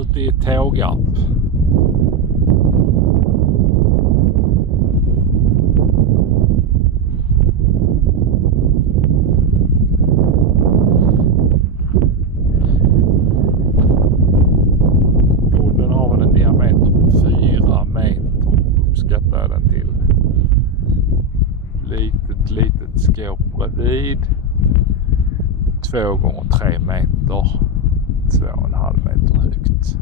ute i Tågarp. Grunden har en diameter på 4 meter, uppskattar jag den till. Litet skåp bredvid. 2 gånger 3 meter. 2,5 meter högt.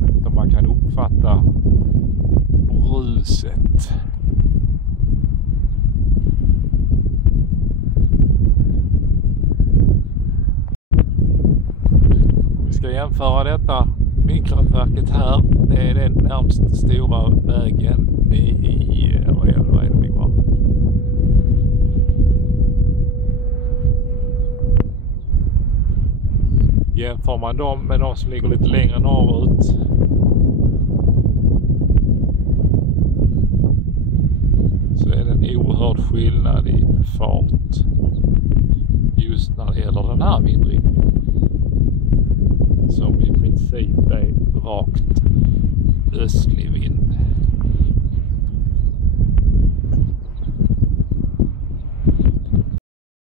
Jag vet inte om man kan uppfatta bruset. Vi ska jämföra detta vindkraftverket här. Det är den närmast stora vägen i, vad är det nu va? Jämför man dem med de som ligger lite längre norrut, så är det en oerhörd skillnad i fart just när det gäller den här vindriktningen, som i princip är rakt östlig vind.